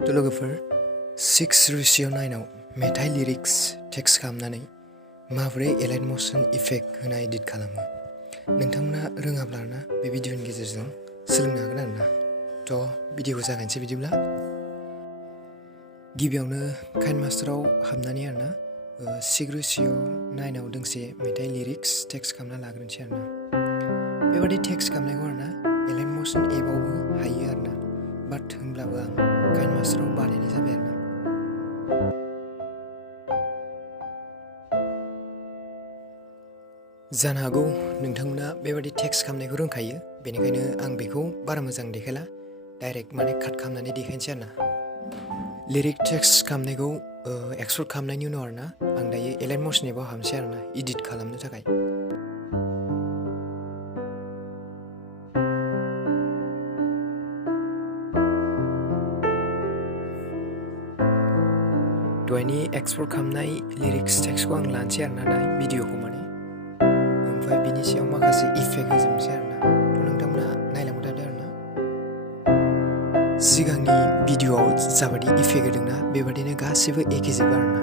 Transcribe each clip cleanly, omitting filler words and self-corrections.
lwgwfwr 6:9 आव मेथाइ lyrics text खालामनानै माबोरै एलाइट मोशन इफेक्ट होना एडिट खालामो नोंथांमोना रोङाब्ला ना बे भिडिअनि गेजेरजों सोलोंनो हागोन आरोना थ' भिडिअखौ जागायनोसै बिदिब्ला गिबियावनो काइनमास्टाराव हाबनानै आरोना 6:9 आव दोंसे मेथाइ लिरिक्स टेक्स्ट खालामना लाग्रोनोसै आरोना बेबादि टेक्स्ट खालामनायखौ आरोना एलाइट मोशन एपआवबो हायो आरोना बाट होनब्लाबो आं काइनमास्टाराव बानायनाय जाबाय आरोना जानो हागौ नोंथांमोना बेबादि टेक्स्ट खालामनायखौ रोंखायो बेनिखायनो आं बेखौ बारा मोजां देखायला डाइरेक्ट काट खालामनानै देखायनोसै आरोना लिरिक टेक्स्ट खालामनायखौ एक्सपोर्ट खालामनायनि उनाव आरोना आं दायो एलाइट मोशन एपआव हाबनोसै आरोना एडिट खालामनो थाखाय दहायनि एक्सपोर्ट खालामनाय लिरिक्स टेक्स्टखौ आं लानोसै आरोना दा भिडिअखौ ओमफ्राय बिनि सायाव माखासे इफेक्ट होजोबनोसै आरोना थ' नोंथांमोना नायलांबाय थादो आरोना सिगांनि भिडिअआव जाबादि इफेक्ट होदोंना बेबादिनो गासैबो एखेजोब आरोना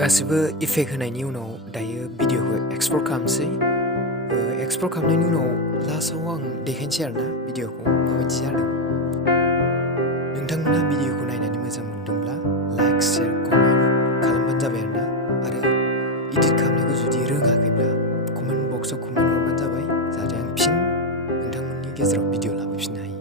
गासिबो इफेक्ट होनायनि उनाव दायो भिडिअखौ एक्सपर्ट खालामसै एक्सपर्ट खालामनायनि उनाव लास्टआव आं देखायनोसै आरोना भिडिअखौ माबायदि जादों नोंथांमोना भिडिअखौ नायनानै मोजां मोनदोंब्ला लाइक शेयार कमेन्ट खालामबानो जाबाय आरोना आरो इडिट खालामनायखौ जुदि रोङाखैब्ला कमेन्ट बक्सआव कमेन्ट हरबानो जाबाय जाहाथे आं फिन नोंथांमोननि गेजेराव भिडिअ लाबोफिननो हायो